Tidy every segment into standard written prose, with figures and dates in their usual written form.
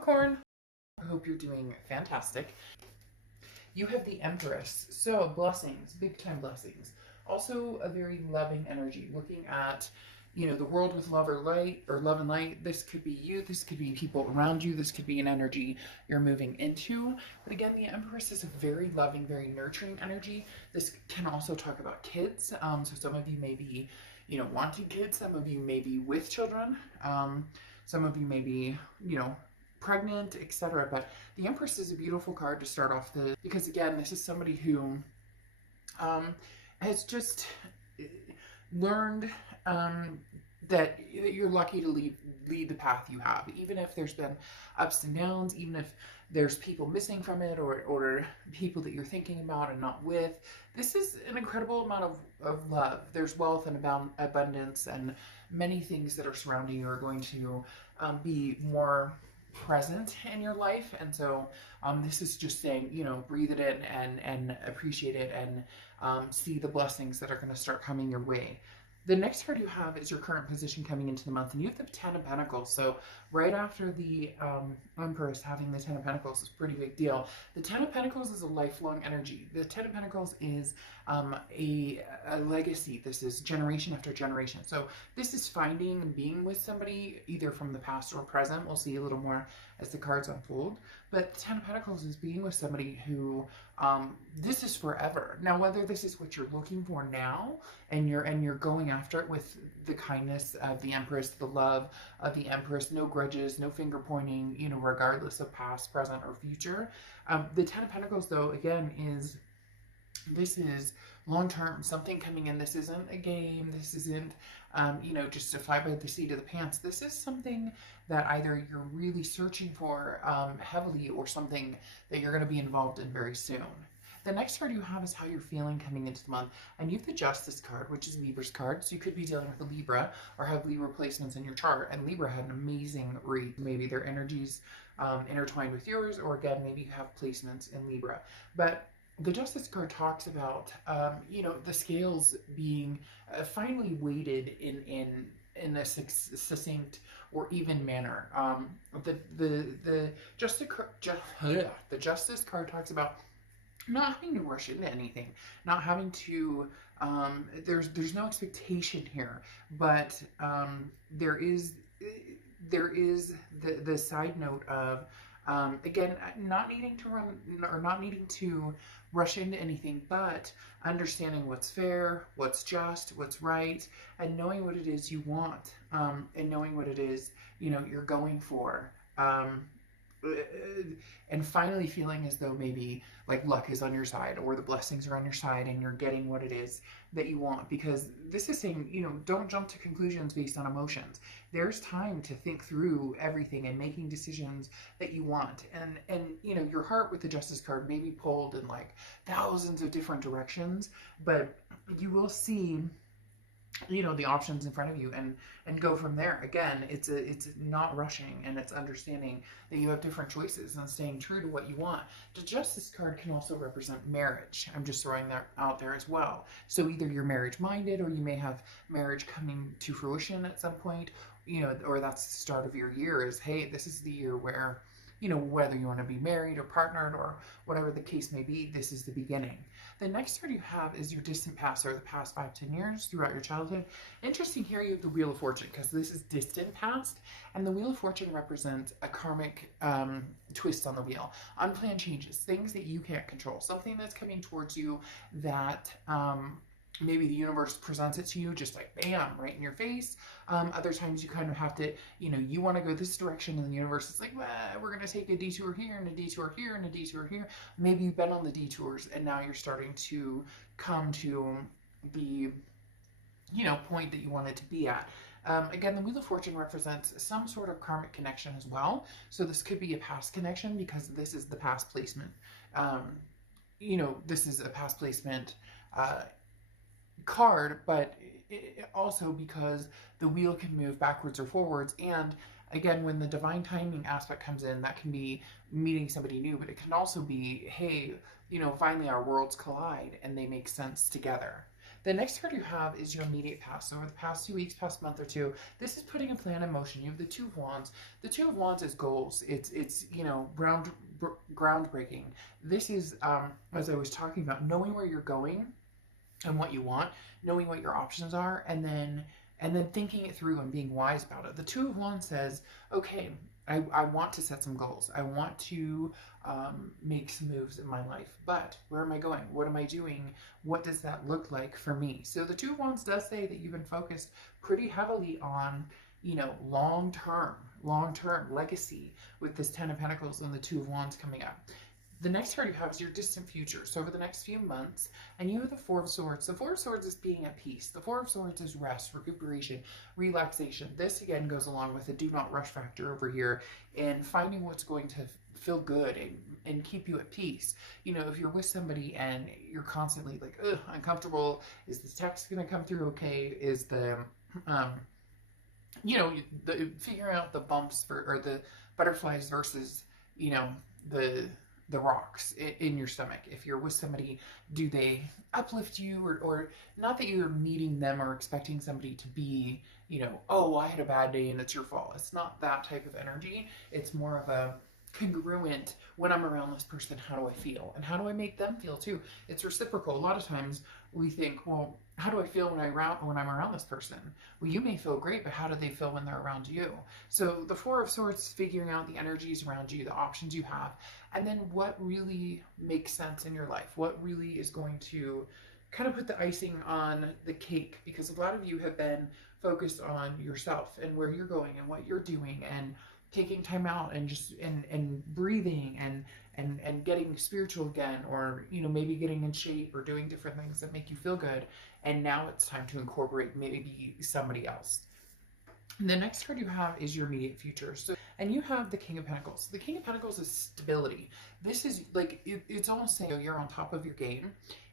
Capricorn. I hope you're doing fantastic. You have the Empress, so blessings, big time blessings. Also a very loving energy, looking at, the world with love or light, or love and light. This could be you, this could be people around you, this could be an energy you're moving into. But again, the Empress is a very loving, very nurturing energy. This can also talk about kids. So some of you may be, wanting kids, some of you may be with children, some of you may be, pregnant, etc. But the Empress is a beautiful card to start off because again, this is somebody who has just learned that you're lucky to lead the path you have, even if there's been ups and downs, even if there's people missing from it, or people that you're thinking about and not with. This is an incredible amount of love. There's wealth and abundance, and many things that are surrounding you are going to be more present in your life. And so this is just saying, breathe it in and appreciate it, and see the blessings that are going to start coming your way. The next card you have is your current position coming into the month, and you have the Ten of Pentacles. So right after the Empress, having the Ten of Pentacles is a pretty big deal. The Ten of Pentacles is a lifelong energy. The Ten of Pentacles is a legacy. This is generation after generation. So this is finding and being with somebody either from the past or present. We'll see a little more as the cards unfold. But the Ten of Pentacles is being with somebody who this is forever. Now, whether this is what you're looking for now, and you're going after it with the kindness of the Empress, the love of the Empress, no grudges, no finger pointing, regardless of past, present, or future. The Ten of Pentacles, though, again, this is long-term, something coming in. This isn't a game. This isn't, just to fly by the seat of the pants. This is something that either you're really searching for heavily, or something that you're going to be involved in very soon. The next card you have is how you're feeling coming into the month. And you have the Justice card, which is Libra's card. So you could be dealing with a Libra or have Libra placements in your chart. And Libra had an amazing read. Maybe their energies intertwined with yours, or again, maybe you have placements in Libra. But the Justice card talks about, the scales being finally weighted in a succinct or even manner. The Justice card talks about not having to rush into anything, not having to, there's no expectation here, but there is the side note of, again, not needing to run, or not needing to rush into anything, but understanding what's fair, what's just, what's right, and knowing what it is you want, and knowing what it is, you're going for. And finally feeling as though maybe like luck is on your side, or the blessings are on your side, and you're getting what it is that you want. Because this is saying, don't jump to conclusions based on emotions. There's time to think through everything and making decisions that you want. And your heart with the Justice card may be pulled in like thousands of different directions, but you will see the options in front of you and go from there. Again, it's not rushing, and it's understanding that you have different choices and staying true to what you want. The Justice card can also represent marriage. I'm just throwing that out there as well. So either you're marriage minded, or you may have marriage coming to fruition at some point, or that's the start of your year, is, hey, this is the year where, whether you want to be married or partnered or whatever the case may be, this is the beginning. The next card you have is your distant past, or the past 5-10 years throughout your childhood. Interesting here, you have the Wheel of Fortune, because this is distant past, and the Wheel of Fortune represents a karmic twist on the wheel. Unplanned changes, things that you can't control, something that's coming towards you that maybe the universe presents it to you just like bam, right in your face. Other times you kind of have to, you want to go this direction, and the universe is like, well, we're going to take a detour here and a detour here and a detour here. Maybe you've been on the detours, and now you're starting to come to the, point that you wanted to be at. Again, the Wheel of Fortune represents some sort of karmic connection as well. So this could be a past connection, because this is the past placement. This is a past placement card, but also because the wheel can move backwards or forwards. And again, when the divine timing aspect comes in, that can be meeting somebody new, but it can also be, hey, finally our worlds collide and they make sense together. The next card you have is your immediate past. So over the past 2 weeks, past month or two, this is putting a plan in motion. You have the Two of Wands. The Two of Wands is goals. It's groundbreaking. This is, as I was talking about, knowing where you're going and what you want, knowing what your options are, and then thinking it through and being wise about it. The Two of Wands says, okay, I want to set some goals. I want to make some moves in my life, but where am I going? What am I doing? What does that look like for me? So the Two of Wands does say that you've been focused pretty heavily on, long-term legacy with this Ten of Pentacles and the Two of Wands coming up. The next card you have is your distant future. So over the next few months, and you have the Four of Swords. The Four of Swords is being at peace. The Four of Swords is rest, recuperation, relaxation. This again goes along with the do not rush factor over here and finding what's going to feel good and keep you at peace. If you're with somebody and you're constantly like, ugh, uncomfortable, is this text going to come through okay? Is the, figuring out the bumps or the butterflies versus, the rocks in your stomach. If you're with somebody, do they uplift you or not that you're meeting them or expecting somebody to be, oh, I had a bad day and it's your fault. It's not that type of energy. It's more of a congruent, when I'm around this person, how do I feel? And how do I make them feel too? It's reciprocal. A lot of times we think, well, how do I feel when I'm around this person? Well, you may feel great, but how do they feel when they're around you? So the Four of Swords, figuring out the energies around you, the options you have, and then what really makes sense in your life, what really is going to kind of put the icing on the cake, because a lot of you have been focused on yourself and where you're going and what you're doing and taking time out and just and breathing and getting spiritual again, or maybe getting in shape or doing different things that make you feel good, and now it's time to incorporate maybe somebody else. The next card you have is your immediate future. And you have the King of Pentacles. The King of Pentacles is stability. This is like, it's almost saying you're on top of your game,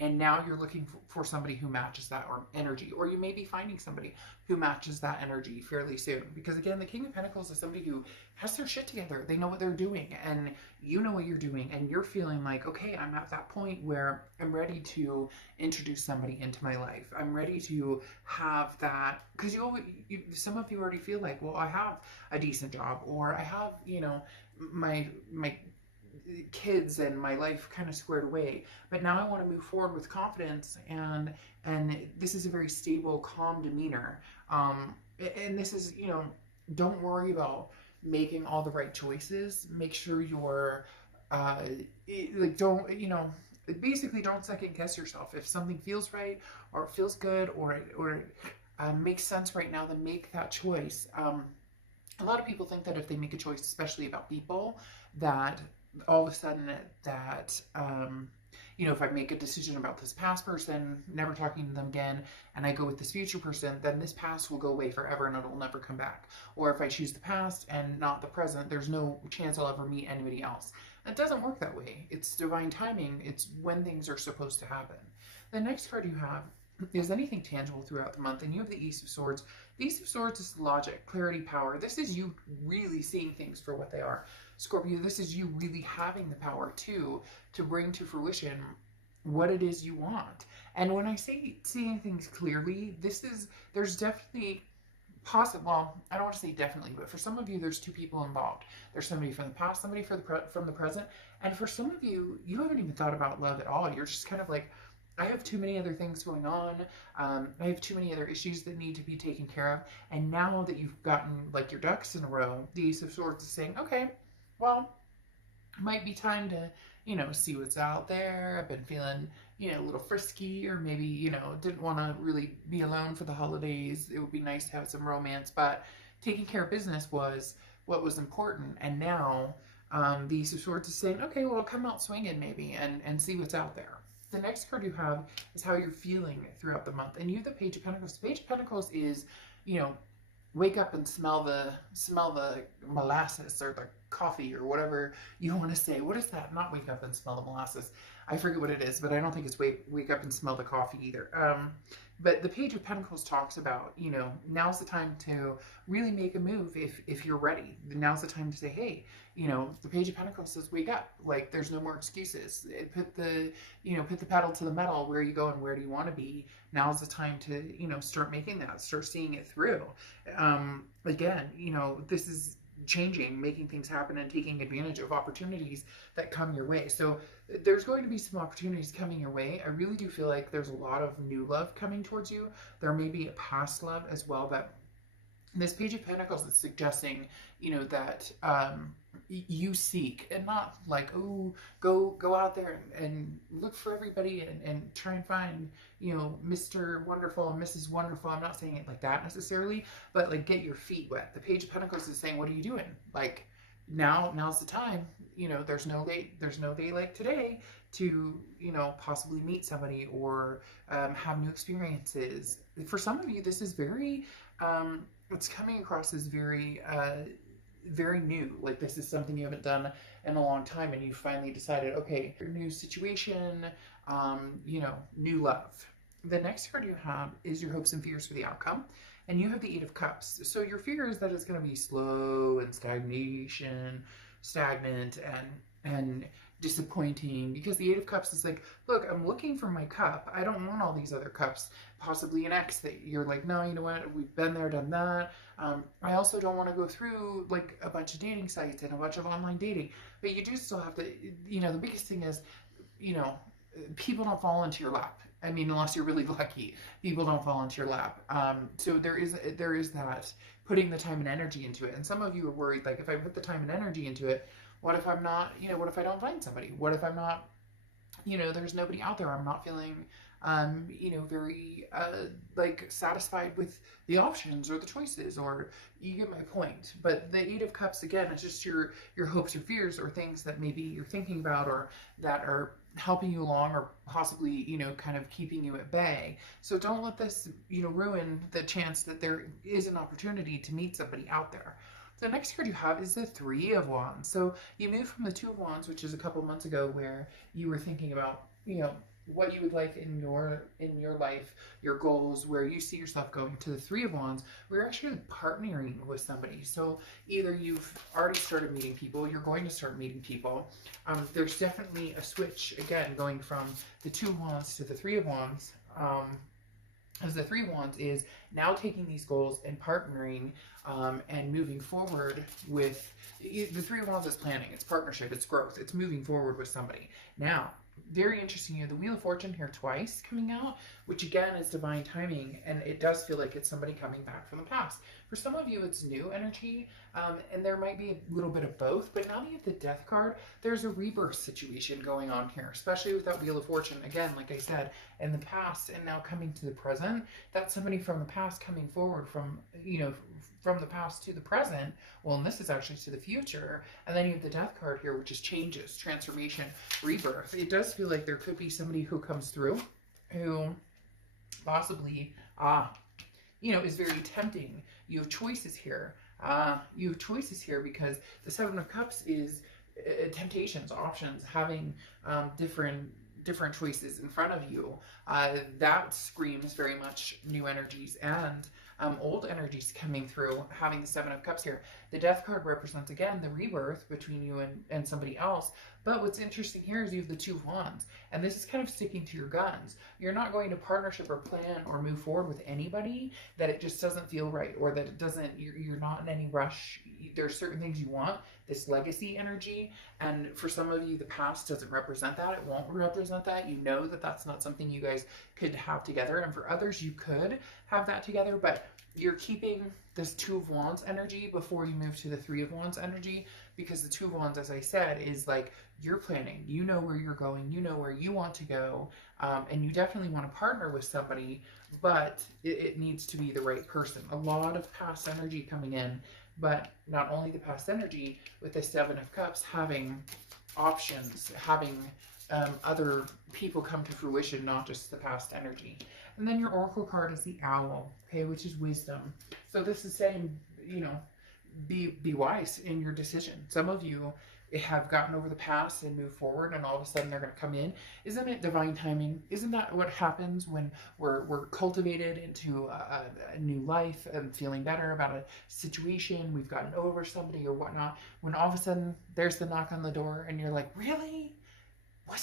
and now you're looking for somebody who matches that or energy, or you may be finding somebody who matches that energy fairly soon. Because again, the King of Pentacles is somebody who has their shit together. They know what they're doing, and you know what you're doing, and you're feeling like, okay, I'm at that point where I'm ready to introduce somebody into my life. I'm ready to have that, because some of you already feel like, well, I have a decent job, or I have, my kids and my life kind of squared away, but now I want to move forward with confidence, and this is a very stable, calm demeanor, and this is, don't worry about making all the right choices. Make sure you're basically don't second guess yourself. If something feels right or it feels good or it makes sense right now, then make that choice. A lot of people think that if they make a choice, especially about people, that all of a sudden that, if I make a decision about this past person, never talking to them again, and I go with this future person, then this past will go away forever and it'll never come back. Or if I choose the past and not the present, there's no chance I'll ever meet anybody else. It doesn't work that way. It's divine timing. It's when things are supposed to happen. The next card you have is anything tangible throughout the month, and you have the Ace of Swords. The Ace of Swords is logic, clarity, power. This is you really seeing things for what they are. Scorpio, this is you really having the power to bring to fruition what it is you want. And when I say seeing things clearly, there's definitely well, I don't want to say definitely, but for some of you, there's two people involved. There's somebody from the past, somebody from the present, and for some of you, you haven't even thought about love at all. You're just kind of like, I have too many other things going on. I have too many other issues that need to be taken care of. And now that you've gotten like your ducks in a row, the Ace of Swords is saying, okay, well, it might be time to, see what's out there. I've been feeling, a little frisky, or maybe, didn't want to really be alone for the holidays. It would be nice to have some romance, but taking care of business was what was important. And now the Ace of Swords is saying, okay, well, come out swinging maybe and see what's out there. The next card you have is how you're feeling throughout the month. And you have the Page of Pentacles. The Page of Pentacles is, wake up and smell the molasses, or coffee or whatever you want to say. What is that? Not wake up and smell the molasses. I forget what it is, but I don't think it's wake up and smell the coffee either. But the Page of Pentacles talks about, you know, now's the time to really make a move if you're ready. Now's the time to say, hey, you know, the Page of Pentacles says wake up. Like, there's no more excuses. Put the pedal to the metal. Where are you going? Where do you want to be? Now's the time to, you know, start making that, start seeing it through. Again, you know, this is changing, making things happen, and taking advantage of opportunities that come your way. So there's going to be some opportunities coming your way. I really do feel like there's a lot of new love coming towards you. There may be a past love as well, but this Page of Pentacles is suggesting, you know, that you seek, and not like, oh, go out there and look for everybody and try and find, you know, Mr. Wonderful and Mrs. Wonderful. I'm not saying it like that necessarily, but like, get your feet wet. The Page of Pentacles is saying, what are you doing? Like, now's the time. You know, there's no day like today to, you know, possibly meet somebody or have new experiences. For some of you, this is very it's coming across as very very new. Like, this is something you haven't done in a long time, and you finally decided, okay, new situation, you know, new love. The next card you have is your hopes and fears for the outcome, and you have the Eight of Cups. So your fear is that it's going to be slow and stagnant and disappointing, because the Eight of Cups is like, look, I'm looking for my cup. I don't want all these other cups. Possibly an ex that you're like, no, you know what, we've been there, done that. I also don't want to go through like a bunch of dating sites and a bunch of online dating, but you do still have to, you know, the biggest thing is, you know, people don't fall into your lap. I mean, unless you're really lucky, people don't fall into your lap. So there is that putting the time and energy into it. And some of you are worried, like, if I put the time and energy into it, what if I'm not, you know, what if I don't find somebody? What if I'm not, you know, there's nobody out there. I'm not feeling, you know, very, like, satisfied with the options or the choices, or you get my point. But the Eight of Cups, again, is just your hopes or fears, or things that maybe you're thinking about, or that are helping you along, or possibly, you know, kind of keeping you at bay. So don't let this, you know, ruin the chance that there is an opportunity to meet somebody out there. The next card you have is the Three of Wands. So you moved from the Two of Wands, which is a couple months ago, where you were thinking about, you know, what you would like in your life, your goals, where you see yourself going, to the Three of Wands. We're actually partnering with somebody. So either you've already started meeting people, you're going to start meeting people. There's definitely a switch, again, going from the Two of Wands to the Three of Wands. As the Three of Wands is now taking these goals and partnering and moving forward with the Three of Wands is planning, it's partnership, it's growth, it's moving forward with somebody. Now, very interesting here, the Wheel of Fortune here twice coming out, which again is divine timing, and it does feel like it's somebody coming back from the past. For some of you, it's new energy, and there might be a little bit of both, but now that you have the Death card, there's a rebirth situation going on here, especially with that Wheel of Fortune. Again, like I said, in the past and now coming to the present, that's somebody from the past coming forward from, you know, from the past to the present. Well, and this is actually to the future. And then you have the Death card here, which is changes, transformation, rebirth. It does feel like there could be somebody who comes through who possibly, you know, is very tempting. You have choices here. You have choices here because the Seven of Cups is temptations, options, having different choices in front of you. That screams very much new energies and old energies coming through, having the Seven of Cups here. The Death card represents, again, the rebirth between you and somebody else. But what's interesting here is you have the Two of Wands, and this is kind of sticking to your guns. You're not going to partnership or plan or move forward with anybody that it just doesn't feel right, or that it doesn't, you're not in any rush. There's certain things you want, this legacy energy, and for some of you, the past doesn't represent that. It won't represent that. You know that that's not something you guys could have together, and for others, you could have that together, but you're keeping this Two of Wands energy before you move to the Three of Wands energy, because the Two of Wands, as I said, is like you're planning, you know where you're going, you know where you want to go, and you definitely want to partner with somebody, but it needs to be the right person. A lot of past energy coming in, but not only the past energy, with the Seven of Cups, having options, having other people come to fruition, not just the past energy. And then your Oracle card is the Owl, okay, which is wisdom. So this is saying, you know, be wise in your decision. Some of you have gotten over the past and moved forward, and all of a sudden they're going to come in. Isn't it divine timing? Isn't that what happens when we're cultivated into a new life and feeling better about a situation? We've gotten over somebody or whatnot. When all of a sudden there's the knock on the door, and you're like, really?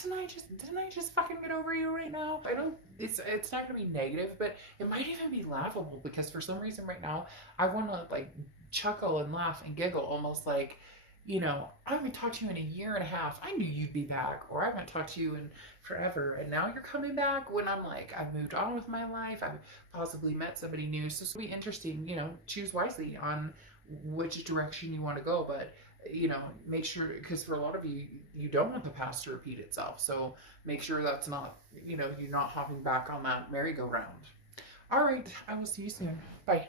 Didn't I just fucking get over you right now? I don't, it's not gonna be negative, but it might even be laughable, because for some reason right now I want to like chuckle and laugh and giggle, almost like, I haven't talked to you in a year and a half. I knew you'd be back, or I haven't talked to you in forever, and now you're coming back, when I'm like, I've moved on with my life, I've possibly met somebody new. So it's gonna be interesting. Choose wisely on which direction you want to go, but make sure, because for a lot of you, you don't want the past to repeat itself. So make sure that's not, you're not hopping back on that merry-go-round. All right, I will see you soon. Bye.